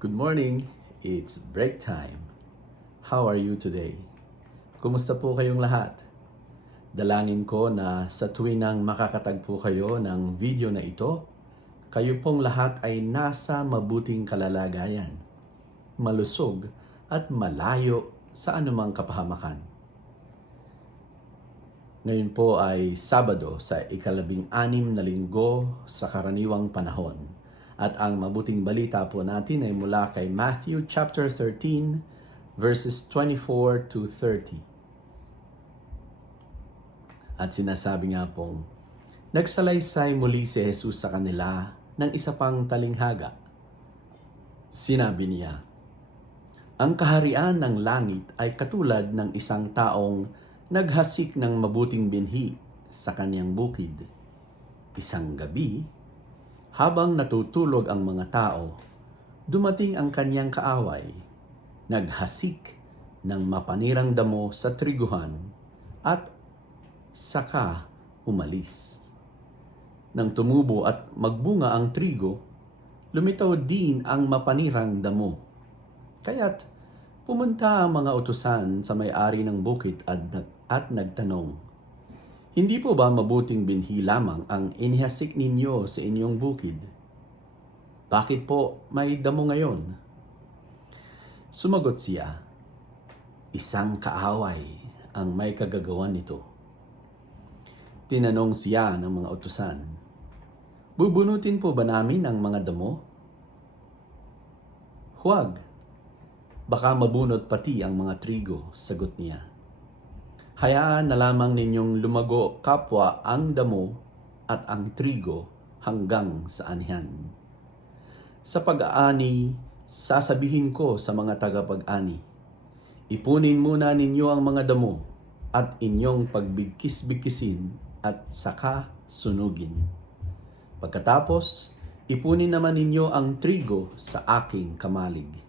Good morning. It's break time. How are you today? Kumusta po kayong lahat? Dalangin ko na sa tuwinang makakatagpo kayo ng video na ito, kayo pong lahat ay nasa mabuting kalalagayan, malusog at malayo sa anumang kapahamakan. Ngayon po ay Sabado sa ika-16 na linggo sa karaniwang panahon. At ang mabuting balita po natin ay mula kay Matthew chapter 13 verses 24 to 30. At sinasabi nga pong, nagsalaysay muli si Jesus sa kanila ng isa pang talinghaga. Sinabi niya, ang kaharian ng langit ay katulad ng isang taong naghasik ng mabuting binhi sa kanyang bukid. Isang gabi, habang natutulog ang mga tao, dumating ang kanyang kaaway, naghasik ng mapanirang damo sa triguhan at saka umalis. Nang tumubo at magbunga ang trigo, lumitaw din ang mapanirang damo. Kaya't pumunta ang mga utusan sa may-ari ng bukid at nagtanong, hindi po ba mabuting binhi lamang ang inihasik ninyo sa inyong bukid? Bakit po may damo ngayon? Sumagot siya, isang kaaway ang may kagagawan nito. Tinanong siya ng mga utusan, bubunutin po ba namin ang mga damo? Huwag, baka mabunot pati ang mga trigo, sagot niya. Hayaan na lamang ninyong lumago kapwa ang damo at ang trigo hanggang sa anihan. Sa pag-aani, sasabihin ko sa mga tagapag-ani, ipunin muna ninyo ang mga damo at inyong pagbigkis-bigkisin at saka sunugin. Pagkatapos, ipunin naman ninyo ang trigo sa aking kamalig.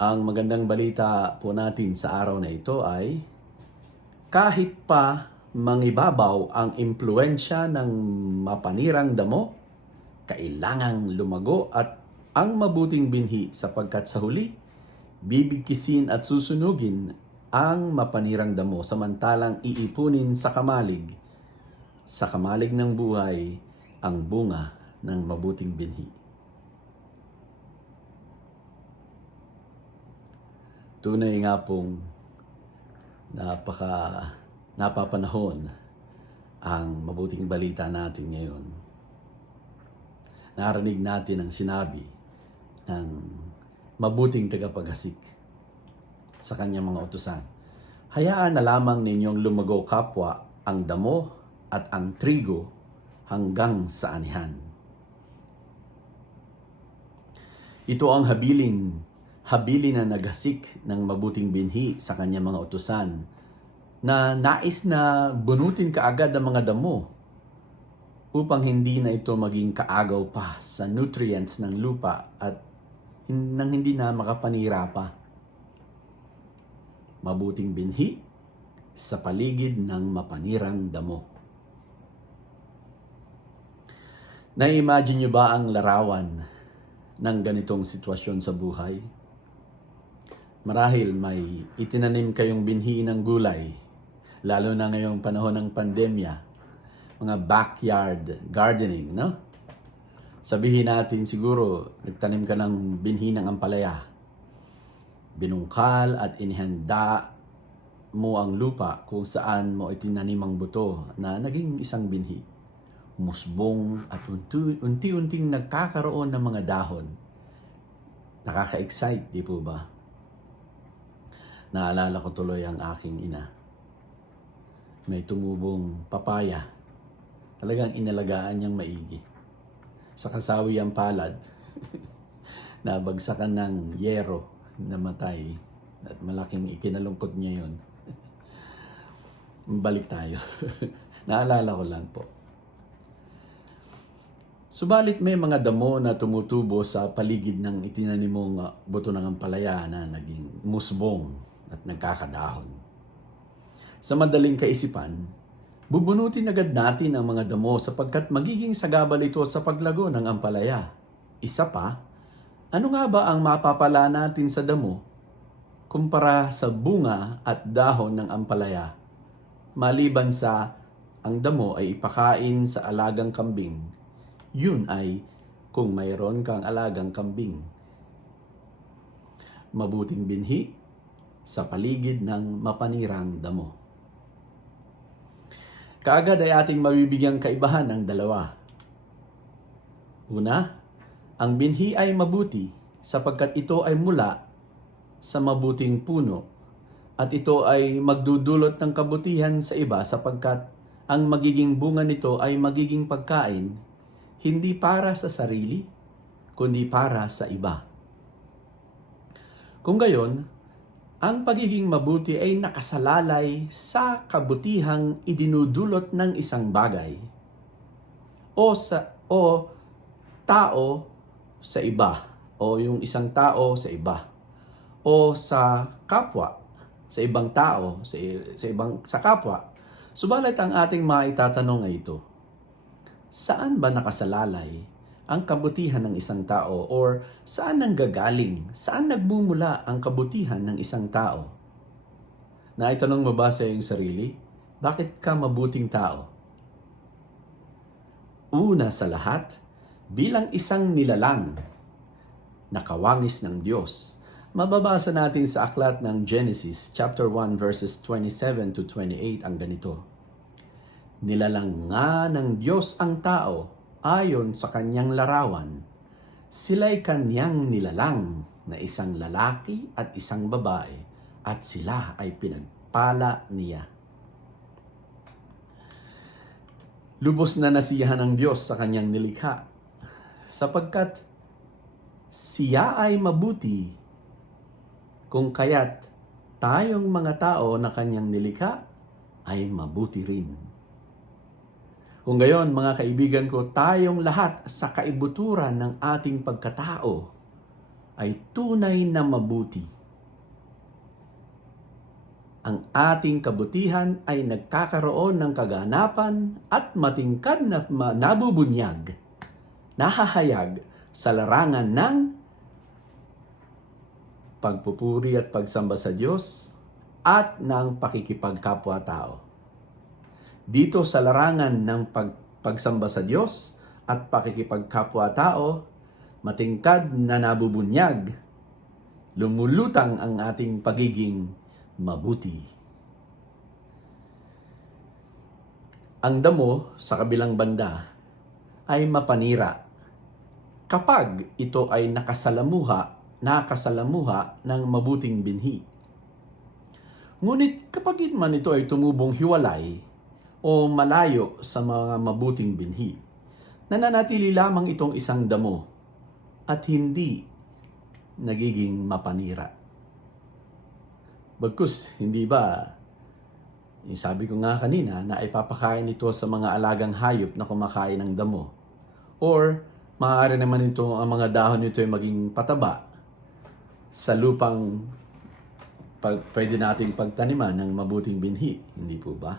Ang magandang balita po natin sa araw na ito ay kahit pa mangibabaw ang impluensya ng mapanirang damo, kailangang lumago at ang mabuting binhi sapagkat sa huli, bibigkisin at susunugin ang mapanirang damo samantalang iipunin sa kamalig ng buhay ang bunga ng mabuting binhi. Tunay nga pong napapanahon ang mabuting balita natin ngayon. Narinig natin ang sinabi ng mabuting tagapaghasik sa kanyang mga utusan. Hayaan na lamang ninyong lumago kapwa ang damo at ang trigo hanggang sa anihan. Ito ang habilin na naghasik ng mabuting binhi sa kanyang mga utusan na nais na bunutin kaagad ang mga damo upang hindi na ito maging kaagaw pa sa nutrients ng lupa at nang hindi na makapanira pa. Mabuting binhi sa paligid ng mapanirang damo. Na-imagine niyo ba ang larawan ng ganitong sitwasyon sa buhay? Marahil may itinanim kayong binhi ng gulay, lalo na ngayong panahon ng pandemya, mga backyard gardening, no? Sabihin natin siguro, nagtanim ka ng binhi ng ampalaya. Binungkal at inihanda mo ang lupa kung saan mo itinanim ang buto na naging isang binhi. Musbong at unti-unting nagkakaroon ng mga dahon. Nakaka-excite, di po ba? Naalala ko tuloy ang aking ina. May tumubong papaya. Talagang inalagaan niyang maigi. Sa kasawi ang palad, nabagsakan ng yero, namatay. At malaking ikinalungkot niya yun. Balik tayo. Naalala ko lang po. Subalit may mga damo na tumutubo sa paligid ng itinanim mong buto ng ampalaya na naging musbong at nagkakadahon. Sa madaling kaisipan, bubunutin agad natin ang mga damo sapagkat magiging sagabal ito sa paglago ng ampalaya. Isa pa, ano nga ba ang mapapala natin sa damo kumpara sa bunga at dahon ng ampalaya? Maliban sa ang damo ay ipakain sa alagang kambing, yun ay kung mayroon kang alagang kambing. Mabuting binhi sa paligid ng mapanirang damo. Kaagad ay ating mabibigyang kaibahan ng dalawa. Una, ang binhi ay mabuti sapagkat ito ay mula sa mabuting puno at ito ay magdudulot ng kabutihan sa iba sapagkat ang magiging bunga nito ay magiging pagkain hindi para sa sarili kundi para sa iba. Kung gayon, ang pagiging mabuti ay nakasalalay sa kabutihang idinudulot ng isang bagay o tao sa iba o yung isang tao sa iba o sa kapwa sa ibang tao sa kapwa. Subalit ang ating maitatanong ay ito: saan ba nakasalalay ang kabutihan ng isang tao, or saan nanggagaling, saan nagmumula ang kabutihan ng isang tao? Naitanong mo ba sa iyong sarili, bakit ka mabuting tao? Una sa lahat, bilang isang nilalang na kawangis ng Diyos. Mababasa natin sa aklat ng Genesis chapter 1 verses 27 to 28 ang ganito: Nilalang nga ng Diyos ang tao ayon sa kanyang larawan. Sila'y kanyang nilalang na isang lalaki at isang babae, at sila ay pinagpala niya. Lubos na nasiyahan ng Diyos sa kanyang nilikha, sapagkat siya ay mabuti, kung kaya't tayong mga tao na kanyang nilikha ay mabuti rin. Kung gayon, mga kaibigan ko, tayong lahat sa kaibuturan ng ating pagkatao ay tunay na mabuti. Ang ating kabutihan ay nagkakaroon ng kaganapan at matingkad na nabubunyag, nahahayag sa larangan ng pagpupuri at pagsamba sa Diyos at ng pakikipagkapwa-tao. Dito sa larangan ng pagsamba sa Diyos at pakikipagkapwa-tao, matingkad na nabubunyag, lumulutang ang ating pagiging mabuti. Ang damo sa kabilang banda ay mapanira kapag ito ay nakasalamuha ng mabuting binhi. Ngunit kapag man ito ay tumubong hiwalay o malayo sa mga mabuting binhi, nananatili lamang itong isang damo at hindi nagiging mapanira. Bagkus, hindi ba, sabi ko nga kanina, na ipapakain ito sa mga alagang hayop na kumakain ng damo. Or, maaari naman ito, ang mga dahon nito ay maging pataba sa lupang pwede nating pagtaniman ng mabuting binhi. Hindi po ba?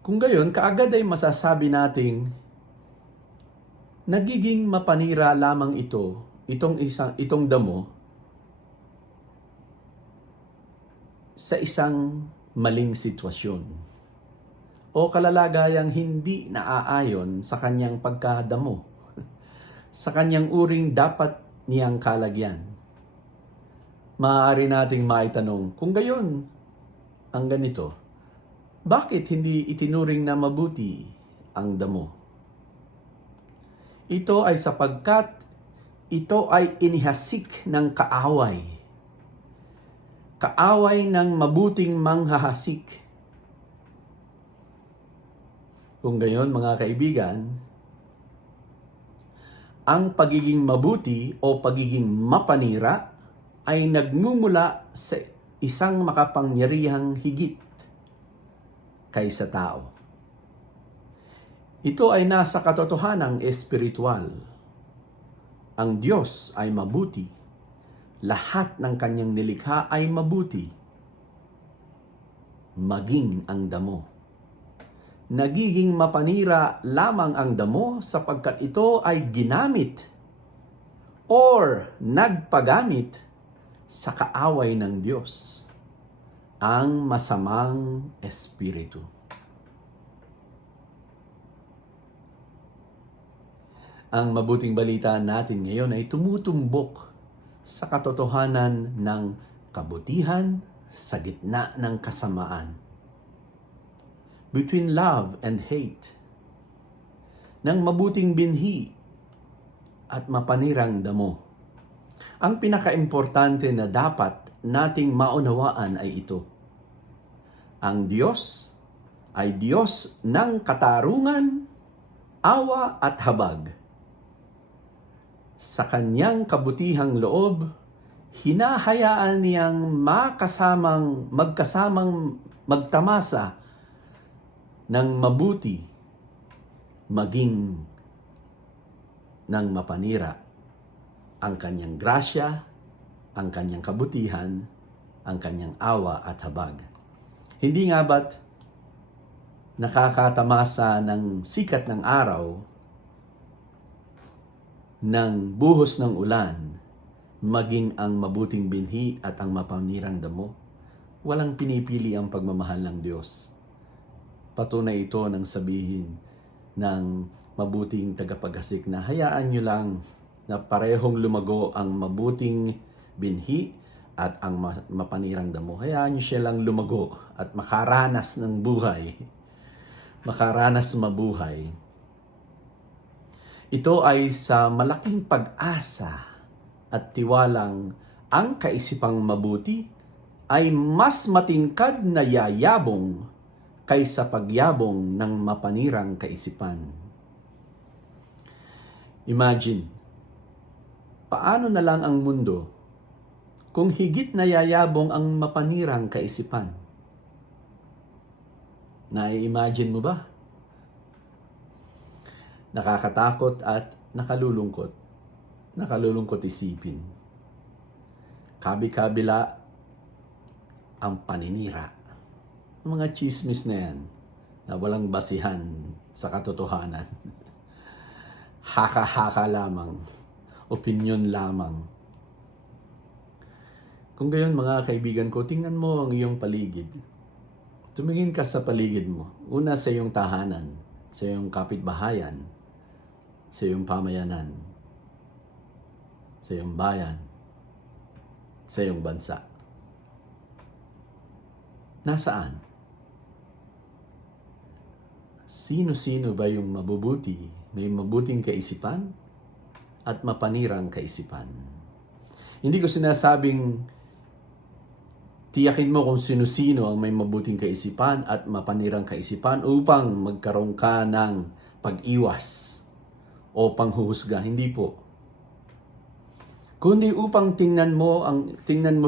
Kung gayon, kaagad ay masasabi nating nagiging mapanira lamang itong damo sa isang maling sitwasyon o kalalagayang hindi naaayon sa kanyang pagkadamo, sa kanyang uring dapat niyang kalagyan. Maaari nating maitanong, kung gayon ang ganito, bakit hindi itinuring na mabuti ang damo? Ito ay sapagkat ito ay inihasik ng kaaway. Kaaway ng mabuting manghahasik. Kung gayon, mga kaibigan, ang pagiging mabuti o pagiging mapanira ay nagmumula sa isang makapangyarihang higit kaysa tao. Ito ay nasa katotohanang espiritual. Ang Diyos ay mabuti. Lahat ng kanyang nilikha ay mabuti. Maging ang damo. nagiging mapanira lamang ang damo sapagkat ito ay ginamit or nagpagamit sa kaaway ng Diyos, ang masamang espiritu. Ang mabuting balita natin ngayon ay tumutumbok sa katotohanan ng kabutihan sa gitna ng kasamaan. Between love and hate, ng mabuting binhi at mapanirang damo. Ang pinakaimportante na dapat nating maunawaan ay ito. Ang Diyos ay Diyos ng katarungan, awa at habag. Sa kanyang kabutihang loob, hinahayaan niyang magkasamang magtamasa ng mabuti, maging ng mapanira ang kanyang grasya, ang kanyang kabutihan, ang kanyang awa at habag. Hindi nga ba't nakakatamasa ng sikat ng araw, ng buhos ng ulan, maging ang mabuting binhi at ang mapanirang damo? Walang pinipili ang pagmamahal ng Diyos. Patunay ito ng sabihin ng mabuting tagapag-asik na hayaan nyo lang na parehong lumago ang mabuting binhi at ang mapanirang damo. Hayaan nyo siya lang lumago at makaranas ng buhay. Makaranas mabuhay. Ito ay sa malaking pag-asa at tiwalang ang kaisipang mabuti ay mas matingkad na yayabong kaysa pagyabong ng mapanirang kaisipan. Imagine, paano na lang ang mundo kung higit na yayabong ang mapanirang kaisipan? Nai-imagine mo ba? Nakakatakot at nakalulungkot. Nakalulungkot isipin. Kabi-kabila ang paninira. Mga chismis na yan na walang basihan sa katotohanan. Haka-haka lamang. Opinyon lamang. Kung gayon mga kaibigan ko, tingnan mo ang iyong paligid. Tumingin ka sa paligid mo. Una sa iyong tahanan, sa iyong kapitbahayan, sa iyong pamayanan, sa iyong bayan, sa iyong bansa. Nasaan? Sino-sino ba yung mabubuti, may mabuting kaisipan at mapanirang kaisipan? Hindi ko sinasabing tiyakin mo kung sino-sino ang may mabuting kaisipan at mapanirang kaisipan upang magkaroon ka ng pag-iwas o panghuhusga. Hindi po. Kundi upang tingnan mo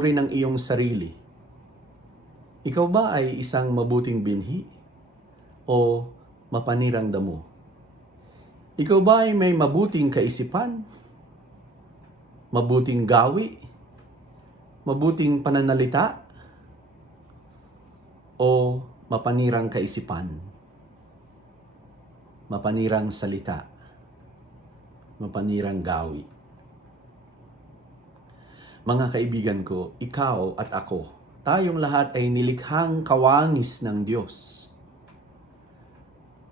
rin ang iyong sarili. Ikaw ba ay isang mabuting binhi o mapanirang damo? Ikaw ba ay may mabuting kaisipan? Mabuting gawi? Mabuting pananalita? O mapanirang kaisipan? Mapanirang salita? Mapanirang gawi? Mga kaibigan ko, ikaw at ako, tayong lahat ay nilikhang kawangis ng Diyos.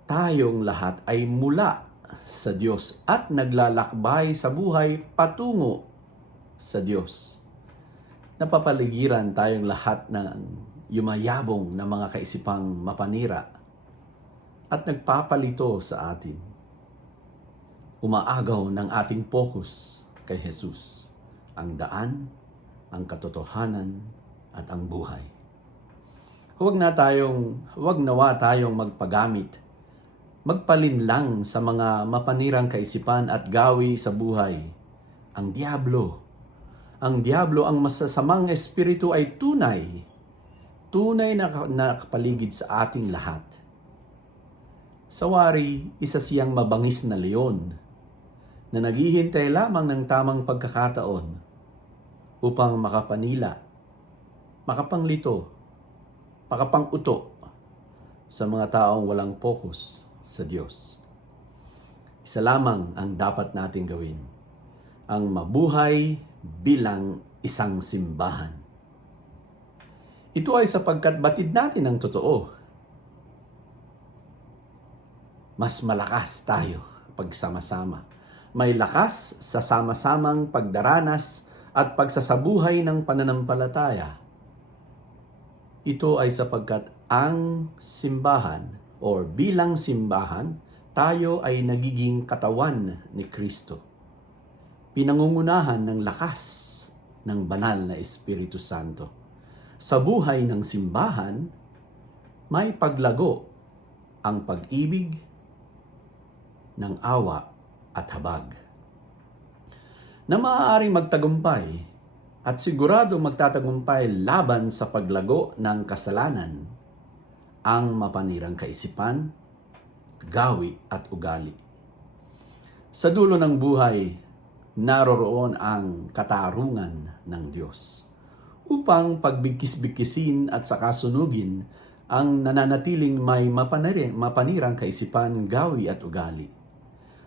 Tayong lahat ay mula sa Diyos at naglalakbay sa buhay patungo sa Diyos. Napapaligiran tayong lahat ng yumayabong na mga kaisipang mapanira at nagpapalito sa atin. Umaagaw ng ating focus kay Jesus, ang daan, ang katotohanan at ang buhay. Huwag nawa tayong magpalinlang sa mga mapanirang kaisipan at gawi sa buhay. Ang Diablo ang masasamang espiritu ay tunay na nakapaligid sa ating lahat. Sa wari, isa siyang mabangis na leon na naghihintay lamang ng tamang pagkakataon upang makapanila, makapanglito, makapanguto sa mga taong walang focus sa Diyos. Isa lamang ang dapat natin gawin, ang mabuhay bilang isang simbahan. Ito ay sapagkat batid natin ang totoo. Mas malakas tayo pag sama-sama. May lakas sa sama-samang pagdaranas at pagsasabuhay ng pananampalataya. Ito ay sapagkat ang simbahan or bilang simbahan, tayo ay nagiging katawan ni Kristo. Pinangungunahan ng lakas ng banal na Espiritu Santo. Sa buhay ng simbahan, may paglago ang pag-ibig ng awa at habag na maaaring magtagumpay at sigurado magtatagumpay laban sa paglago ng kasalanan, ang mapanirang kaisipan, gawi at ugali. Sa dulo ng buhay, naroroon ang katarungan ng Diyos upang pagbigkis-bigkisin at saka sunugin ang nananatiling may mapanirang kaisipan, gawi at ugali.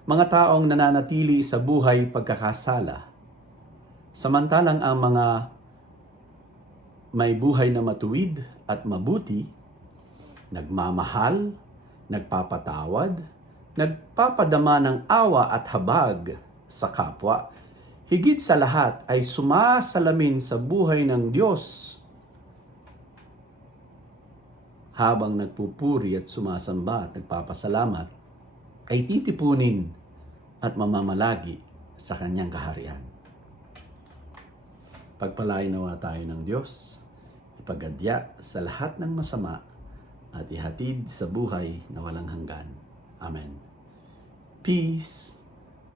Mga taong nananatili sa buhay pagkakasala, samantalang ang mga may buhay na matuwid at mabuti, nagmamahal, nagpapatawad, nagpapadama ng awa at habag sa kapwa, higit sa lahat ay sumasalamin sa buhay ng Diyos habang nagpupuri at sumasamba at nagpapasalamat, ay titipunin at mamamalagi sa kanyang kaharian. Pagpalain nawa tayo ng Diyos, ipagadya sa lahat ng masama at ihatid sa buhay na walang hanggan. Amen. Peace.